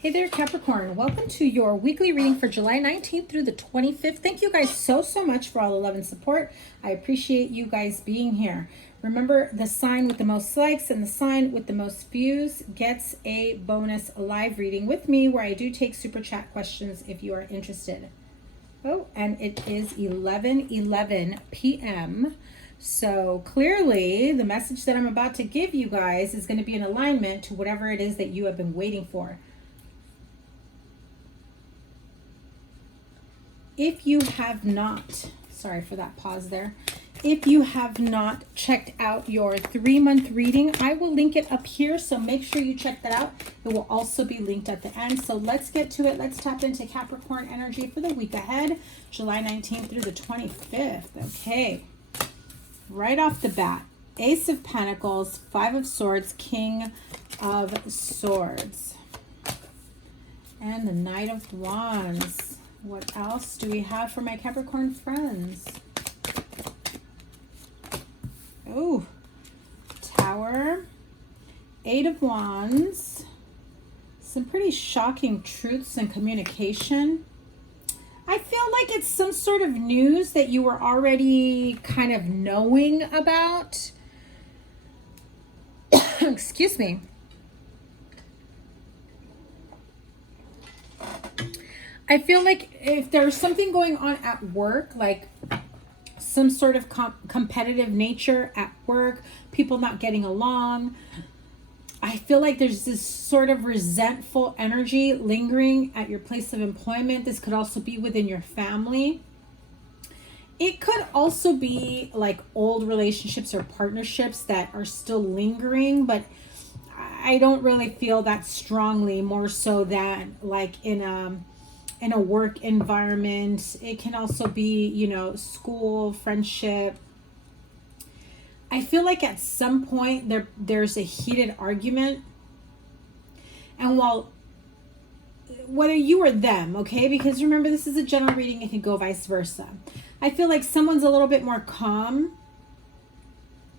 Hey there, Capricorn. Welcome to your weekly reading for July 19th through the 25th. Thank you guys so much for all the love and support. I appreciate you guys being here. Remember, the sign with the most likes and the sign with the most views gets a bonus live reading with me where I do take super chat questions if you are interested. Oh, and it is 11:11 p.m. So clearly the message that I'm about to give you guys is going to be in alignment to whatever it is that you have been waiting for. If you have not, sorry for that pause there. If you have not checked out your 3-month reading, I will link it up here. So make sure you check that out. It will also be linked at the end. So let's get to it. Let's tap into Capricorn energy for the week ahead, July 19th through the 25th. Okay. Right off the bat, Ace of Pentacles, 5 of Swords, King of Swords, and the Knight of Wands. What else do we have for my Capricorn friends? Oh, Tower, 8 of Wands, some pretty shocking truths and communication. I feel like it's some sort of news that you were already kind of knowing about. Excuse me. I feel like if there's something going on at work, like some sort of competitive nature at work, people not getting along, I feel like there's this sort of resentful energy lingering at your place of employment. This could also be within your family. It could also be like old relationships or partnerships that are still lingering, but I don't really feel that strongly, more so than like in a work environment. It can also be, you know, school, friendship. I feel like at some point there's a heated argument. And whether you or them, okay, because remember, this is a general reading, it can go vice versa. I feel like someone's a little bit more calm,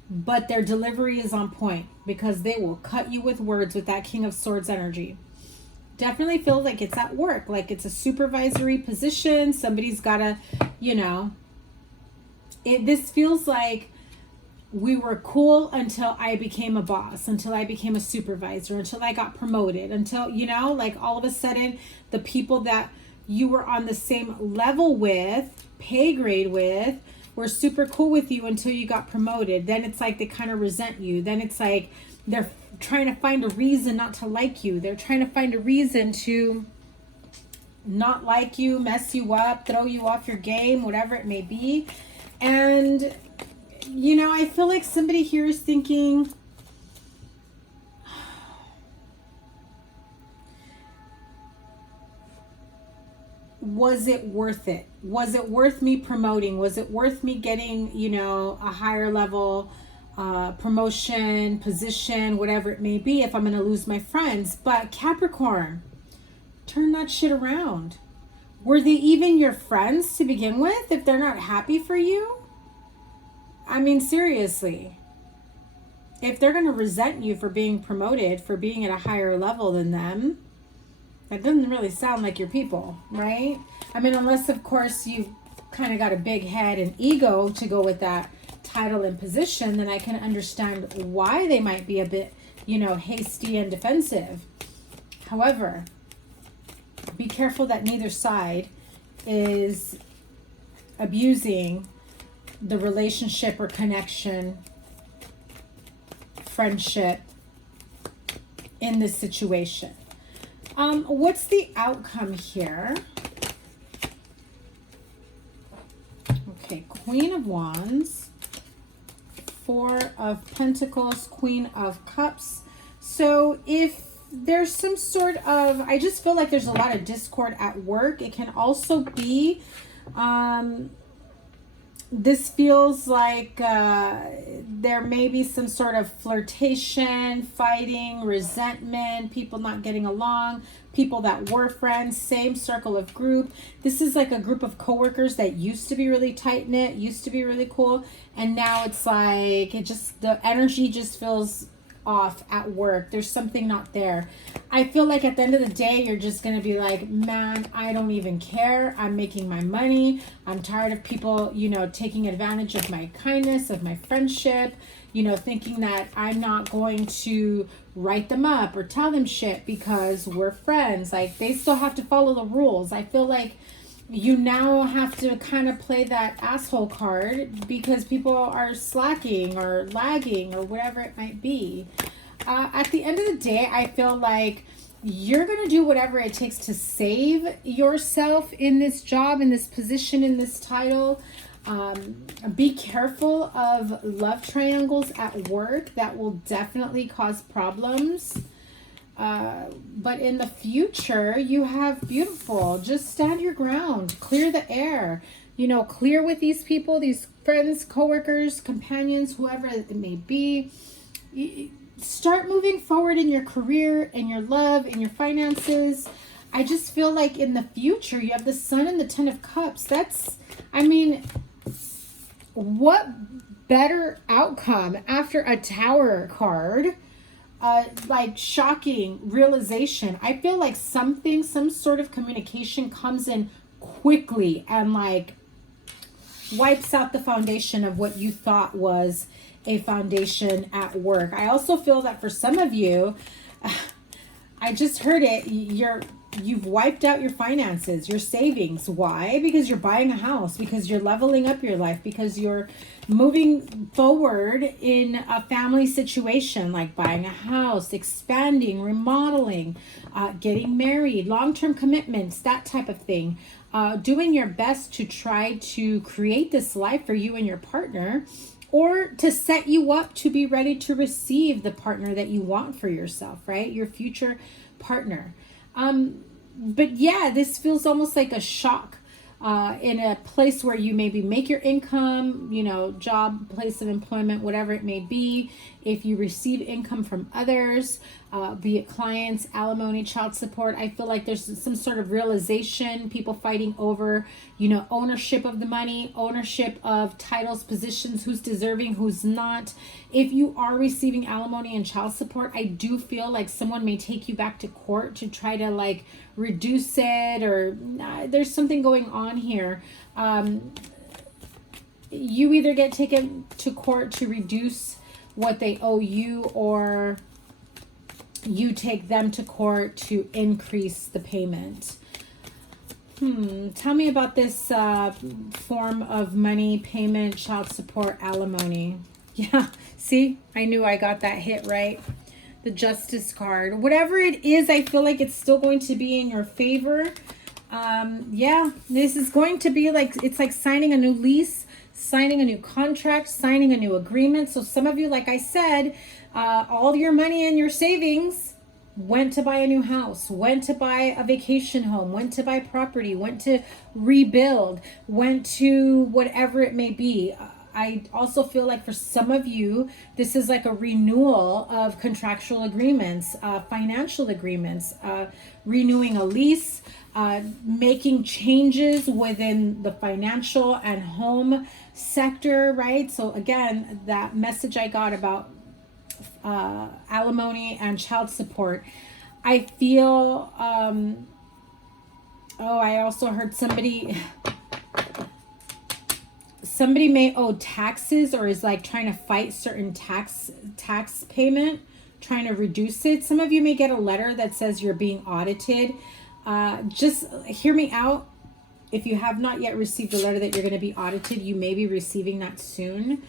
but their delivery is on point because they will cut you with words with that King of Swords energy. Definitely feels like it's at work, like it's a supervisory position. Somebody's got to, you know, this feels like we were cool until I became a boss, until I became a supervisor, until I got promoted, until, you know, like all of a sudden the people that you were on the same level with, pay grade with, were super cool with you until you got promoted. Then it's like they kind of resent you. Then it's like they're trying to find a reason not to like you. They're trying to find a reason to not like you, mess you up, throw you off your game, whatever it may be. And, you know, I feel like somebody here is thinking, was it worth it? Was it worth me promoting? Was it worth me getting, you know, a higher level promotion, position, whatever it may be, if I'm going to lose my friends? But Capricorn, turn that shit around. Were they even your friends to begin with if they're not happy for you? I mean, seriously. If they're going to resent you for being promoted, for being at a higher level than them, that doesn't really sound like your people, right? I mean, unless, of course, you've kind of got a big head and ego to go with that title and position, then I can understand why they might be a bit, you know, hasty and defensive. However, be careful that neither side is abusing the relationship or connection, friendship in this situation. What's the outcome here? Okay, Queen of Wands, 4 of Pentacles, Queen of Cups. So if there's some sort of, I just feel like there's a lot of discord at work. It can also be, this feels like there may be some sort of flirtation, fighting, resentment, people not getting along, people that were friends, same circle of group. This is like a group of coworkers that used to be really tight-knit, used to be really cool, and now it's like the energy just feels off at work. There's something not there. I feel like at the end of the day, you're just going to be like, man, I don't even care. I'm making my money. I'm tired of people, you know, taking advantage of my kindness, of my friendship, you know, thinking that I'm not going to write them up or tell them shit because we're friends. Like, they still have to follow the rules. I feel like you now have to kind of play that asshole card because people are slacking or lagging or whatever it might be. At the end of the day, I feel like you're going to do whatever it takes to save yourself in this job, in this position, in this title. Be careful of love triangles at work. That will definitely cause problems. But in the future, you have beautiful. Just stand your ground. Clear the air. You know, clear with these people, these friends, coworkers, companions, whoever it may be. Start moving forward in your career, in your love, in your finances. I just feel like in the future, you have the Sun and the Ten of Cups. That's, I mean, what better outcome after a Tower card? Like shocking realization. I feel like some sort of communication comes in quickly and like wipes out the foundation of what you thought was a foundation at work. I also feel that for some of you, I just heard it, you've wiped out your finances, your savings. Why? Because you're buying a house, because you're leveling up your life, because you're moving forward in a family situation, like buying a house, expanding, remodeling, getting married, long-term commitments, that type of thing. Doing your best to try to create this life for you and your partner, or to set you up to be ready to receive the partner that you want for yourself, right? Your future partner. But yeah, this feels almost like a shock in a place where you maybe make your income, you know, job, place of employment, whatever it may be. If you receive income from others, be it clients, alimony, child support, I feel like there's some sort of realization, people fighting over, you know, ownership of the money, ownership of titles, positions, who's deserving, who's not. If you are receiving alimony and child support, I do feel like someone may take you back to court to try to like reduce it, or there's something going on here. You either get taken to court to reduce what they owe you, or you take them to court to increase the payment. Tell me about this form of money, payment, child support, alimony. Yeah, see, I knew I got that hit right. The Justice card. Whatever it is, I feel like it's still going to be in your favor. Yeah, this is going to be like, it's like signing a new lease, signing a new contract, signing a new agreement. So some of you, like I said, all your money and your savings went to buy a new house, went to buy a vacation home, went to buy property, went to rebuild, went to whatever it may be. I also feel like for some of you, this is like a renewal of contractual agreements, financial agreements, renewing a lease, making changes within the financial and home sector, right? So again, that message I got about alimony and child support, I feel, I also heard somebody may owe taxes, or is like trying to fight certain tax payment, trying to reduce it. Some of you may get a letter that says you're being audited. Just hear me out. If you have not yet received a letter that you're going to be audited, you may be receiving that soon.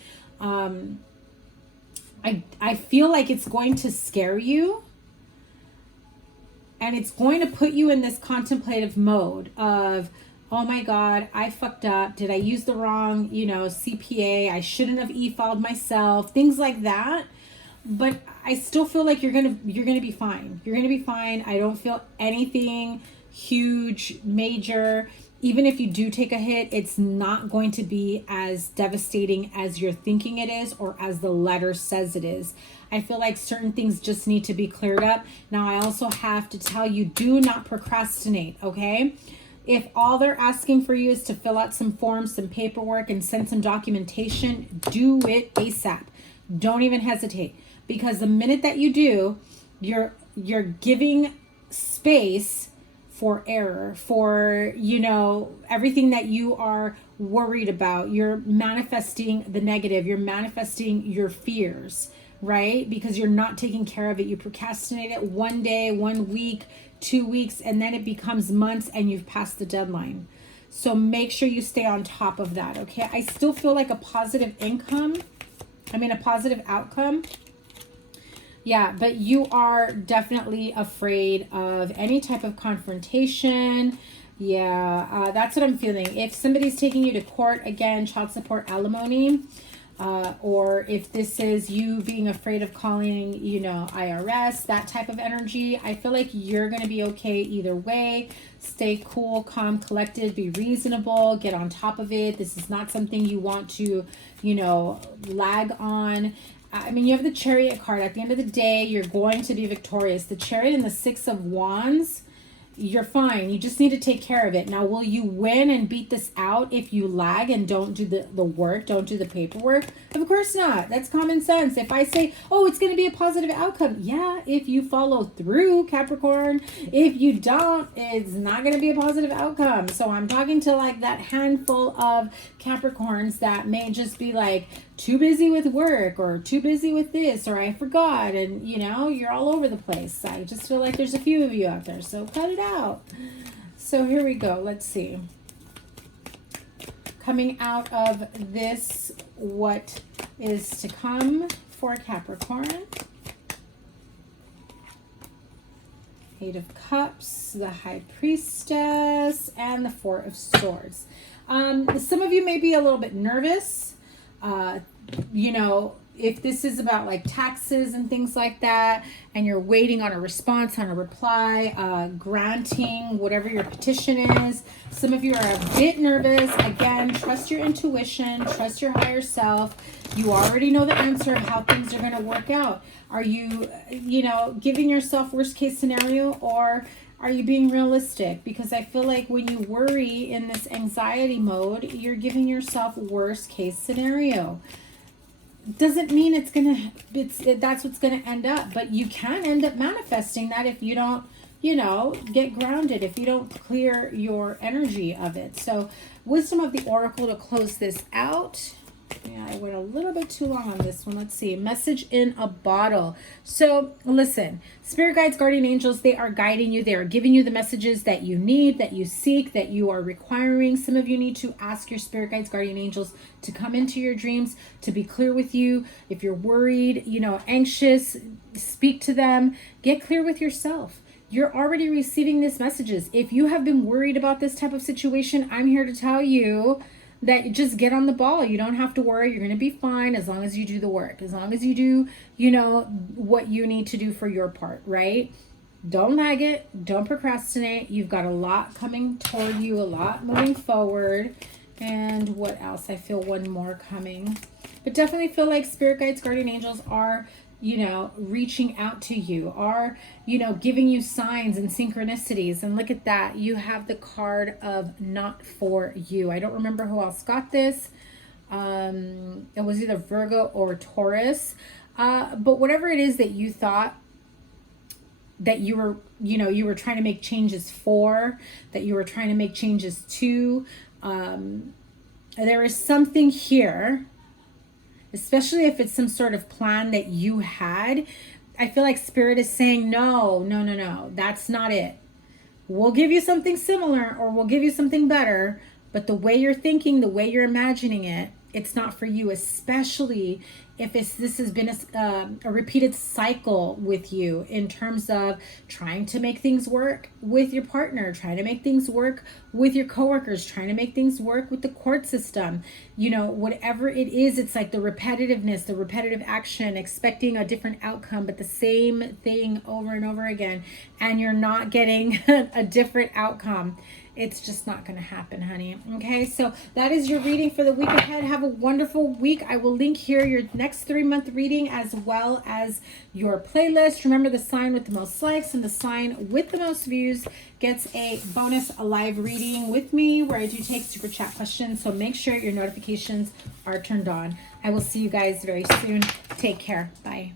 I feel like it's going to scare you, and it's going to put you in this contemplative mode of, oh my God, I fucked up. Did I use the wrong, you know, CPA? I shouldn't have e-filed myself. Things like that. But I still feel like you're gonna be fine. You're gonna be fine. I don't feel anything huge, major. Even if you do take a hit, it's not going to be as devastating as you're thinking it is, or as the letter says it is. I feel like certain things just need to be cleared up. Now, I also have to tell you, do not procrastinate, okay? If all they're asking for you is to fill out some forms, some paperwork, and send some documentation, do it ASAP. Don't even hesitate. because the minute that you do, you're giving space for error, for, you know, everything that you are worried about. You're manifesting the negative, you're manifesting your fears, right? Because you're not taking care of it. You procrastinate it one day, 1 week, 2 weeks, and then it becomes months and you've passed the deadline. So make sure you stay on top of that, okay? I still feel like a positive a positive outcome. Yeah, but you are definitely afraid of any type of confrontation. Yeah, that's what I'm feeling. If somebody's taking you to court, again, child support, alimony, or if this is you being afraid of calling, you know, IRS, that type of energy, I feel like you're going to be okay either way. Stay cool, calm, collected, be reasonable, get on top of it. This is not something you want to, you know, lag on. I mean, you have the Chariot card. At the end of the day, you're going to be victorious. The Chariot and the Six of Wands, you're fine. You just need to take care of it. Now, will you win and beat this out if you lag and don't do the work, don't do the paperwork? Of course not. That's common sense. If I say, oh, it's going to be a positive outcome. Yeah, if you follow through, Capricorn. If you don't, it's not going to be a positive outcome. So I'm talking to like that handful of Capricorns that may just be like, too busy with work, or too busy with this, or I forgot, and you know, you're all over the place. I just feel like there's a few of you out there, so cut it out. So here we go. Let's see. Coming out of this, what is to come for Capricorn? Eight of Cups, the High Priestess, and the Four of Swords. Some of you may be a little bit nervous. You know, if this is about like taxes and things like that, and you're waiting on a response, on a reply, granting whatever your petition is, some of you are a bit nervous. Again, trust your intuition, trust your higher self. You already know the answer of how things are going to work out. Are you, you know, giving yourself worst case scenario, or are you being realistic? Because I feel like when you worry in this anxiety mode, you're giving yourself worst case scenario. Doesn't mean that's what's gonna end up, but you can end up manifesting that if you don't, you know, get grounded, if you don't clear your energy of it. So wisdom of the oracle to close this out. Yeah, I went a little bit too long on this one. Let's see. Message in a bottle. So listen, spirit guides, guardian angels, they are guiding you. They are giving you the messages that you need, that you seek, that you are requiring. Some of you need to ask your spirit guides, guardian angels to come into your dreams, to be clear with you. If you're worried, you know, anxious, speak to them. Get clear with yourself. You're already receiving these messages. If you have been worried about this type of situation, I'm here to tell you that just get on the ball. You don't have to worry. You're going to be fine as long as you do the work. As long as you do, you know, what you need to do for your part, right? Don't lag it. Don't procrastinate. You've got a lot coming toward you, a lot moving forward. And what else? I feel one more coming. But definitely feel like spirit guides, guardian angels are, you know, reaching out to you, are, you know, giving you signs and synchronicities. And look at that. You have the card of not for you. I don't remember who else got this. It was either Virgo or Taurus. But whatever it is that you thought that you were, you know, you were trying to make changes for, that you were trying to make changes to, there is something here, especially if it's some sort of plan that you had. I feel like spirit is saying, no, that's not it. We'll give you something similar, or we'll give you something better, but the way you're thinking, the way you're imagining it, it's not for you, especially if this has been a repeated cycle with you in terms of trying to make things work with your partner, trying to make things work with your coworkers, trying to make things work with the court system. You know, whatever it is, it's like the repetitiveness, the repetitive action, expecting a different outcome, but the same thing over and over again, and you're not getting a different outcome. It's just not going to happen, honey. Okay, so that is your reading for the week ahead. Have a wonderful week. I will link here your next 3-month reading as well as your playlist. Remember, the sign with the most likes and the sign with the most views gets a bonus live reading with me where I do take super chat questions. So make sure your notifications are turned on. I will see you guys very soon. Take care. Bye.